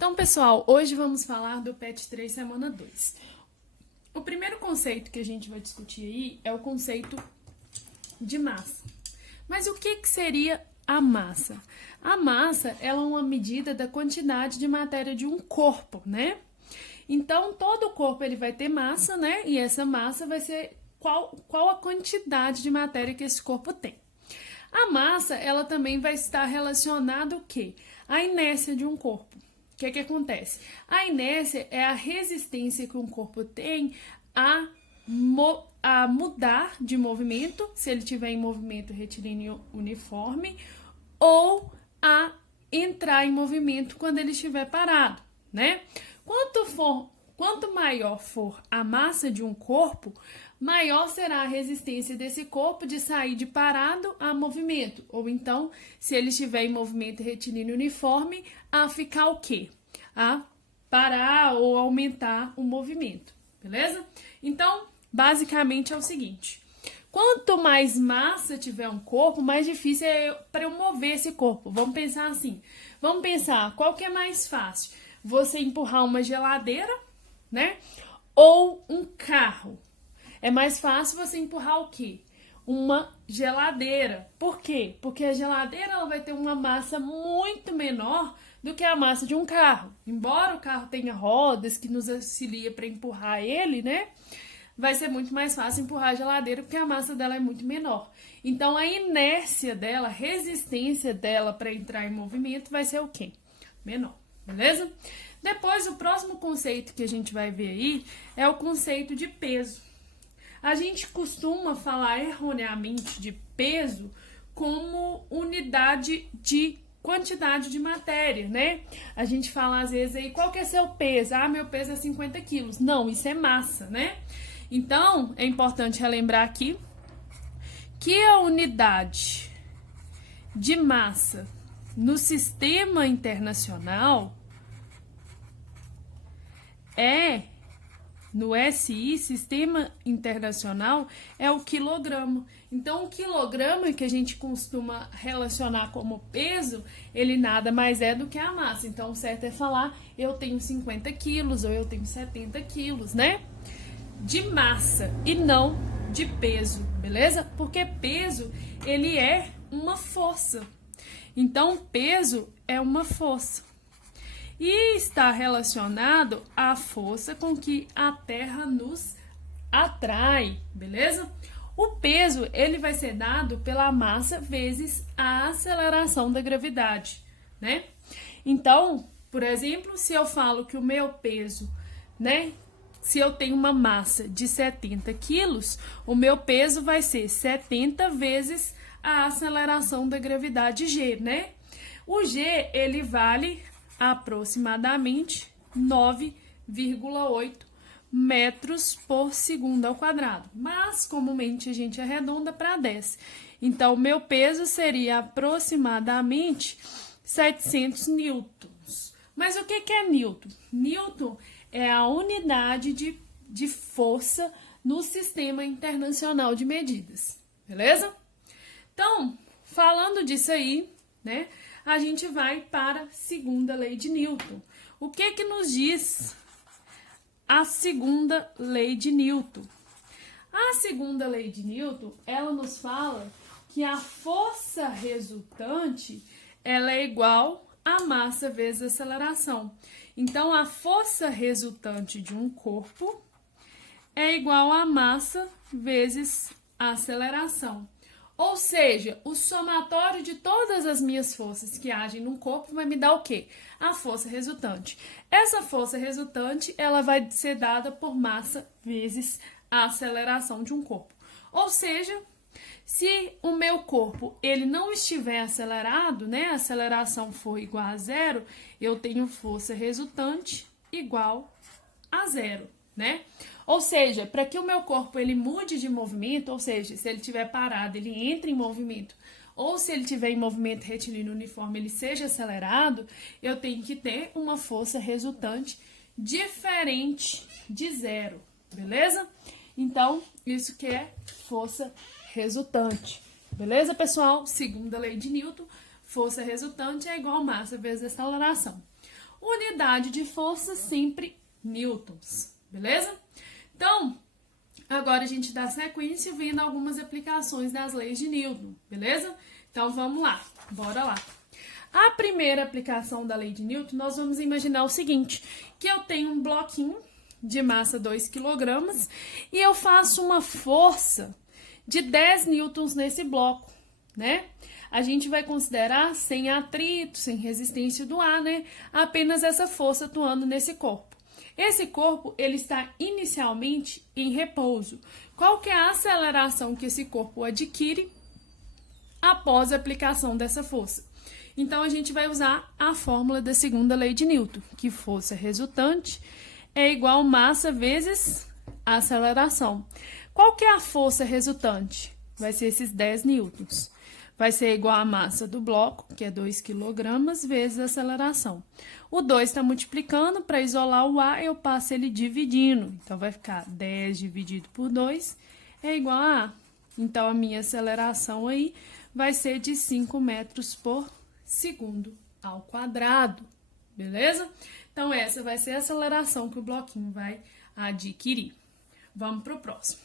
Então, pessoal, hoje vamos falar do PET 3, semana 2. O primeiro conceito que a gente vai discutir aí é o conceito de massa. Mas o que seria a massa? A massa, ela é uma medida da quantidade de matéria de um corpo, né? Então, todo corpo ele vai ter massa, né? E essa massa vai ser qual a quantidade de matéria que esse corpo tem. A massa, ela também vai estar relacionada ao quê? À inércia de um corpo. O que acontece? A inércia é a resistência que um corpo tem a mudar de movimento, se ele tiver em movimento retilíneo uniforme, ou a entrar em movimento quando ele estiver parado, né? Quanto maior for a massa de um corpo, maior será a resistência desse corpo de sair de parado a movimento. Ou então, se ele estiver em movimento retilíneo uniforme, a ficar o quê? A parar ou aumentar o movimento, beleza? Então, basicamente é o seguinte. Quanto mais massa tiver um corpo, mais difícil é para eu mover esse corpo. Vamos pensar assim. Vamos pensar, qual que é mais fácil? Você empurrar uma geladeira, né? Ou um carro? É mais fácil você empurrar o quê? Uma geladeira. Por quê? Porque a geladeira ela vai ter uma massa muito menor do que a massa de um carro. Embora o carro tenha rodas que nos auxilia para empurrar ele, né? Vai ser muito mais fácil empurrar a geladeira porque a massa dela é muito menor. Então, a inércia dela, a resistência dela para entrar em movimento vai ser o quê? Menor, beleza? Depois, o próximo conceito que a gente vai ver aí é o conceito de peso. A gente costuma falar erroneamente de peso como unidade de quantidade de matéria, né? A gente fala às vezes aí, qual que é seu peso? Ah, meu peso é 50 quilos. Não, isso é massa, né? Então, é importante relembrar aqui que a unidade de massa no sistema internacional no SI, Sistema Internacional, é o quilograma. Então, o quilograma que a gente costuma relacionar como peso, ele nada mais é do que a massa. Então, o certo é falar, eu tenho 50 quilos ou eu tenho 70 quilos, né? De massa e não de peso, beleza? Porque peso, ele é uma força. Então, peso é uma força. E está relacionado à força com que a Terra nos atrai, beleza? O peso, ele vai ser dado pela massa vezes a aceleração da gravidade, né? Então, por exemplo, se eu falo que o meu peso, né? Se eu tenho uma massa de 70 quilos, o meu peso vai ser 70 vezes a aceleração da gravidade G, né? O G, ele vale aproximadamente 9,8 metros por segundo ao quadrado. Mas, comumente, a gente arredonda para 10. Então, meu peso seria aproximadamente 700 newtons. Mas o que é newton? Newton é a unidade de força no Sistema Internacional de Medidas. Beleza? Então, falando disso aí, né? A gente vai para a segunda lei de Newton. O que nos diz a segunda lei de Newton? A segunda lei de Newton, ela nos fala que a força resultante, ela é igual a massa vezes a aceleração. Então, a força resultante de um corpo é igual a massa vezes a aceleração. Ou seja, o somatório de todas as minhas forças que agem num corpo vai me dar o quê? A força resultante. Essa força resultante, ela vai ser dada por massa vezes a aceleração de um corpo. Ou seja, se o meu corpo ele não estiver acelerado, né, a aceleração for igual a zero, eu tenho força resultante igual a zero, né? Ou seja, para que o meu corpo ele mude de movimento, ou seja, se ele estiver parado, ele entra em movimento, ou se ele estiver em movimento retilíneo uniforme, ele seja acelerado, eu tenho que ter uma força resultante diferente de zero, beleza? Então, isso que é força resultante, beleza, pessoal? Segunda lei de Newton, força resultante é igual a massa vezes aceleração. Unidade de força sempre newtons, beleza? Então, agora a gente dá sequência vendo algumas aplicações das leis de Newton, beleza? Então, vamos lá, bora lá. A primeira aplicação da lei de Newton, nós vamos imaginar o seguinte, que eu tenho um bloquinho de massa 2 kg e eu faço uma força de 10 newtons nesse bloco, né? A gente vai considerar sem atrito, sem resistência do ar, né? Apenas essa força atuando nesse corpo. Esse corpo, ele está inicialmente em repouso. Qual que é a aceleração que esse corpo adquire após a aplicação dessa força? Então, a gente vai usar a fórmula da segunda lei de Newton, que força resultante é igual massa vezes aceleração. Qual que é a força resultante? Vai ser esses 10 newtons. Vai ser igual a massa do bloco, que é 2 kg, vezes a aceleração. O 2 está multiplicando, para isolar o ar, eu passo ele dividindo. Então, vai ficar 10 dividido por 2 é igual a A. Então, a minha aceleração aí vai ser de 5 metros por segundo ao quadrado, beleza? Então, essa vai ser a aceleração que o bloquinho vai adquirir. Vamos para o próximo.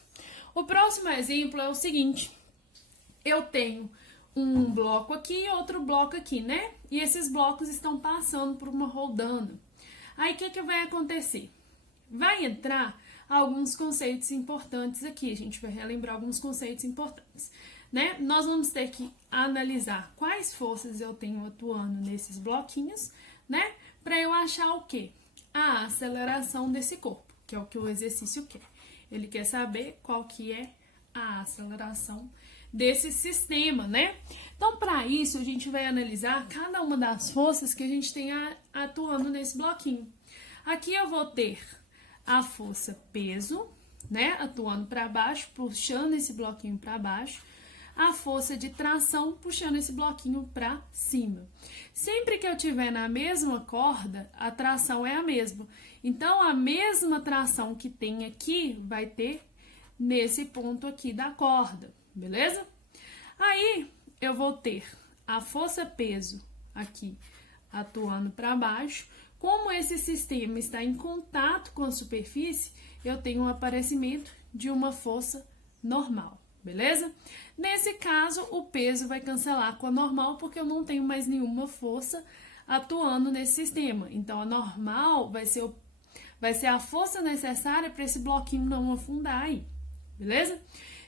O próximo exemplo é o seguinte, eu tenho um bloco aqui e outro bloco aqui, né? E esses blocos estão passando por uma rodana. Aí, o que vai acontecer? Vai entrar alguns conceitos importantes aqui, a gente vai relembrar alguns conceitos importantes. Né? Nós vamos ter que analisar quais forças eu tenho atuando nesses bloquinhos, né? Para eu achar o quê? A aceleração desse corpo, que é o que o exercício quer. Ele quer saber qual que é a aceleração desse sistema, né? Então, para isso, a gente vai analisar cada uma das forças que a gente tem atuando nesse bloquinho. Aqui eu vou ter a força peso, né? Atuando para baixo, puxando esse bloquinho para baixo. A força de tração puxando esse bloquinho para cima. Sempre que eu tiver na mesma corda, a tração é a mesma. Então, a mesma tração que tem aqui vai ter nesse ponto aqui da corda, beleza? Aí, eu vou ter a força-peso aqui atuando para baixo. Como esse sistema está em contato com a superfície, eu tenho o aparecimento de uma força normal. Beleza? Nesse caso, o peso vai cancelar com a normal, porque eu não tenho mais nenhuma força atuando nesse sistema. Então, a normal vai ser a força necessária para esse bloquinho não afundar aí. Beleza?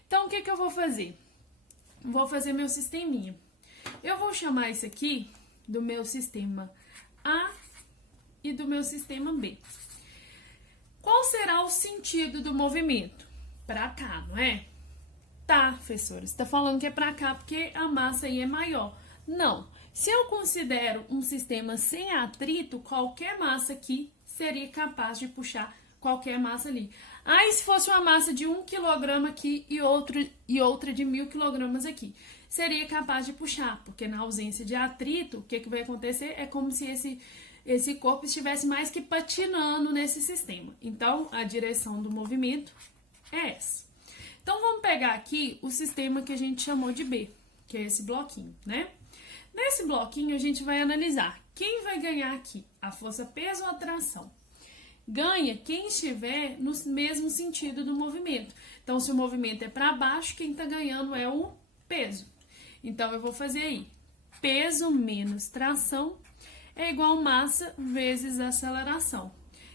Então, o que eu vou fazer? Vou fazer meu sisteminha. Eu vou chamar isso aqui do meu sistema A e do meu sistema B. Qual será o sentido do movimento? Para cá, não é? Tá, professora, você tá falando que é pra cá porque a massa aí é maior. Não. Se eu considero um sistema sem atrito, qualquer massa aqui seria capaz de puxar qualquer massa ali. Aí, se fosse uma massa de 1 kg aqui e outra de 1000 kg aqui, seria capaz de puxar, porque na ausência de atrito, o que vai acontecer? É como se esse corpo estivesse mais que patinando nesse sistema. Então, a direção do movimento é essa. Então, vamos pegar aqui o sistema que a gente chamou de B, que é esse bloquinho, né? Nesse bloquinho, a gente vai analisar quem vai ganhar aqui, a força-peso ou a tração. Ganha quem estiver no mesmo sentido do movimento. Então, se o movimento é para baixo, quem está ganhando é o peso. Então, eu vou fazer aí, peso menos tração é igual massa vezes aceleração.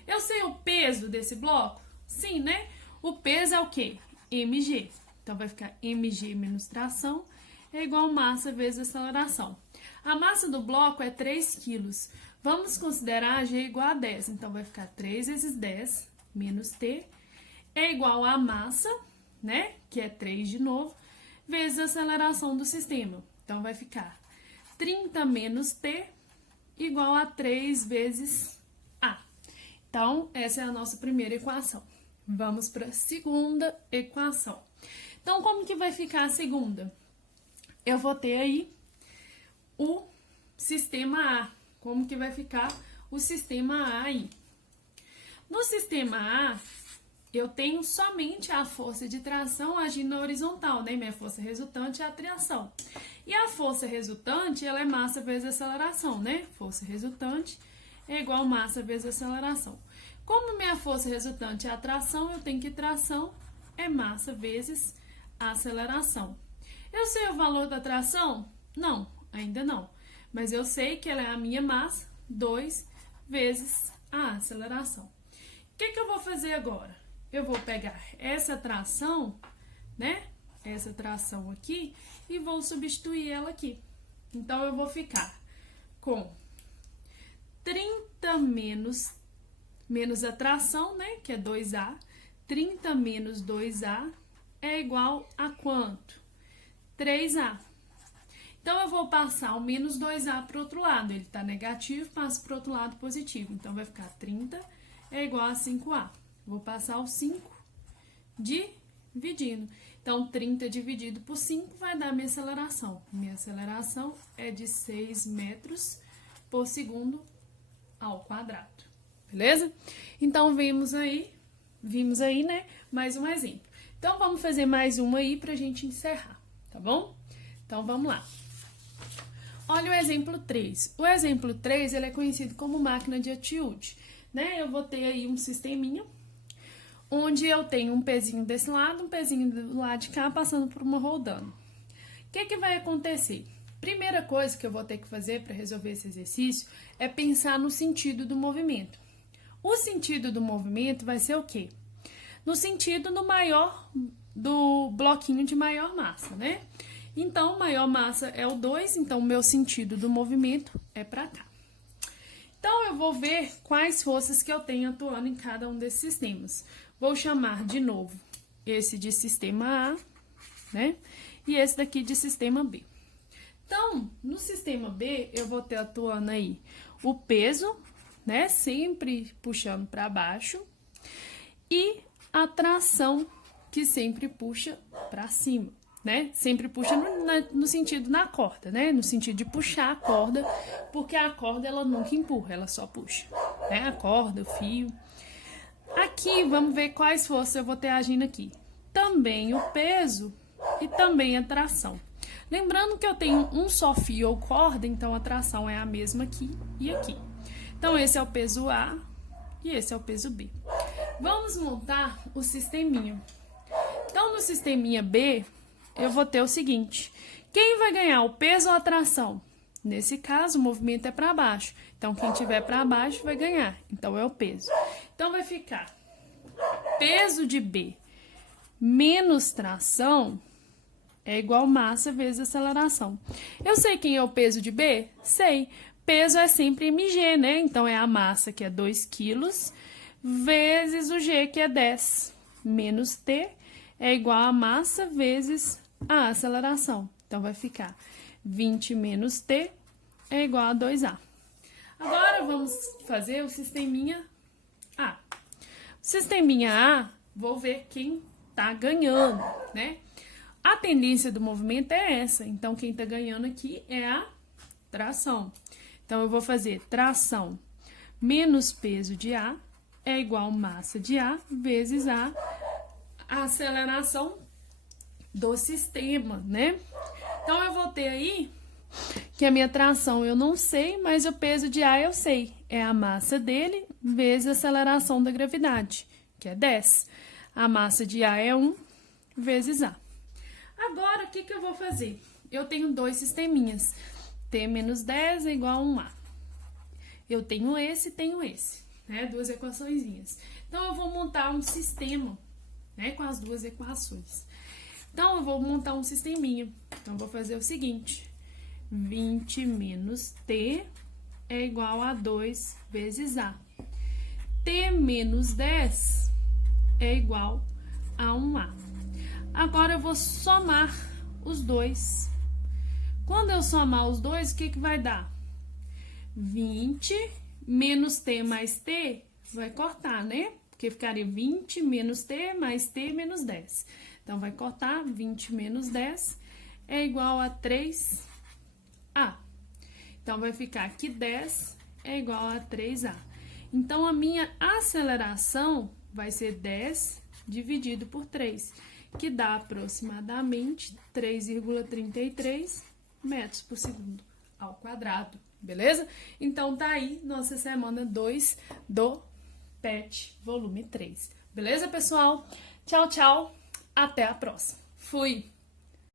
Eu sei o peso desse bloco? Sim, né? O peso é o quê? mg. Então, vai ficar mg menos tração é igual massa vezes aceleração. A massa do bloco é 3 quilos. Vamos considerar G igual a 10. Então, vai ficar 3 vezes 10 menos T é igual a massa, né? Que é 3 de novo, vezes a aceleração do sistema. Então, vai ficar 30 menos T igual a 3 vezes A. Então, essa é a nossa primeira equação. Vamos para a segunda equação. Então, como que vai ficar a segunda? Eu vou ter aí o sistema A. Como que vai ficar o sistema A aí? No sistema A, eu tenho somente a força de tração agindo na horizontal, né? Minha força resultante é a tração. E a força resultante, ela é massa vezes aceleração, né? Força resultante é igual massa vezes aceleração. Como minha força resultante é a tração, eu tenho que tração é massa vezes aceleração. Eu sei o valor da tração? Não, ainda não. Mas eu sei que ela é a minha massa, 2 vezes a aceleração. O que eu vou fazer agora? Eu vou pegar essa tração, né? Essa tração aqui e vou substituir ela aqui. Então, eu vou ficar com 30 menos a tração, né? Que é 2A. 30 menos 2A é igual a quanto? 3A. Então, eu vou passar o menos 2A para o outro lado. Ele está negativo, passo para o outro lado positivo. Então, vai ficar 30 é igual a 5A. Vou passar o 5 dividindo. Então, 30 dividido por 5 vai dar minha aceleração. Minha aceleração é de 6 metros por segundo ao quadrado. Beleza? Então, vimos aí, né, mais um exemplo. Então, vamos fazer mais uma aí pra gente encerrar, tá bom? Então, vamos lá. Olha o exemplo 3. O exemplo 3, ele é conhecido como máquina de Atwood, né? Eu vou ter aí um sisteminha, onde eu tenho um pezinho desse lado, um pezinho do lado de cá, passando por uma rodando. O que vai acontecer? Primeira coisa que eu vou ter que fazer para resolver esse exercício é pensar no sentido do movimento. O sentido do movimento vai ser o quê? No sentido do bloquinho de maior massa, né? Então, maior massa é o 2, então o meu sentido do movimento é para cá. Então, eu vou ver quais forças que eu tenho atuando em cada um desses sistemas. Vou chamar de novo esse de sistema A, né? E esse daqui de sistema B. Então, no sistema B, eu vou ter atuando aí o peso, né? Sempre puxando para baixo. E a tração, que sempre puxa para cima, né? Sempre puxa no sentido na corda, né? No sentido de puxar a corda, porque a corda, ela nunca empurra, ela só puxa, né? A corda, o fio. Aqui, vamos ver quais forças eu vou ter agindo aqui. Também o peso e também a tração. Lembrando que eu tenho um só fio ou corda, então a tração é a mesma aqui e aqui. Então, esse é o peso A e esse é o peso B. Vamos montar o sisteminha. Então, no sisteminha B, eu vou ter o seguinte. Quem vai ganhar, o peso ou a tração? Nesse caso, o movimento é para baixo. Então, quem tiver para baixo vai ganhar. Então, é o peso. Então, vai ficar peso de B menos tração é igual massa vezes aceleração. Eu sei quem é o peso de B? Sei. Peso é sempre mg, né? Então, é a massa, que é 2 quilos, vezes o g, que é 10. Menos T é igual a massa vezes a aceleração. Então, vai ficar 20 menos T é igual a 2A. Agora, vamos fazer o sisteminha A. O sisteminha A, vou ver quem tá ganhando, né? A tendência do movimento é essa. Então, quem tá ganhando aqui é a tração. Então, eu vou fazer tração menos peso de A é igual massa de A vezes a aceleração do sistema, né? Então, eu vou ter aí que a minha tração eu não sei, mas o peso de A eu sei. É a massa dele vezes a aceleração da gravidade, que é 10. A massa de A é 1 vezes A. Agora, o que eu vou fazer? Eu tenho dois sisteminhas. T menos 10 é igual a 1A. Eu tenho esse, né? Duas equaçõezinhas. Então, eu vou montar um sistema, né? Com as duas equações. Então, eu vou montar um sisteminha. Então, eu vou fazer o seguinte. 20 menos T é igual a 2 vezes A. T menos 10 é igual a 1A. Agora, eu vou somar os dois. Quando eu somar os dois, o que vai dar? 20 menos T mais T vai cortar, né? Porque ficaria 20 menos T mais T menos 10. Então, vai cortar, 20 menos 10 é igual a 3A. Então, vai ficar que 10 é igual a 3A. Então, a minha aceleração vai ser 10 dividido por 3, que dá aproximadamente 3,33 metros por segundo ao quadrado. beleza? Então tá aí nossa semana 2 do PET volume 3. Beleza, pessoal? Tchau, tchau. Até a próxima. Fui!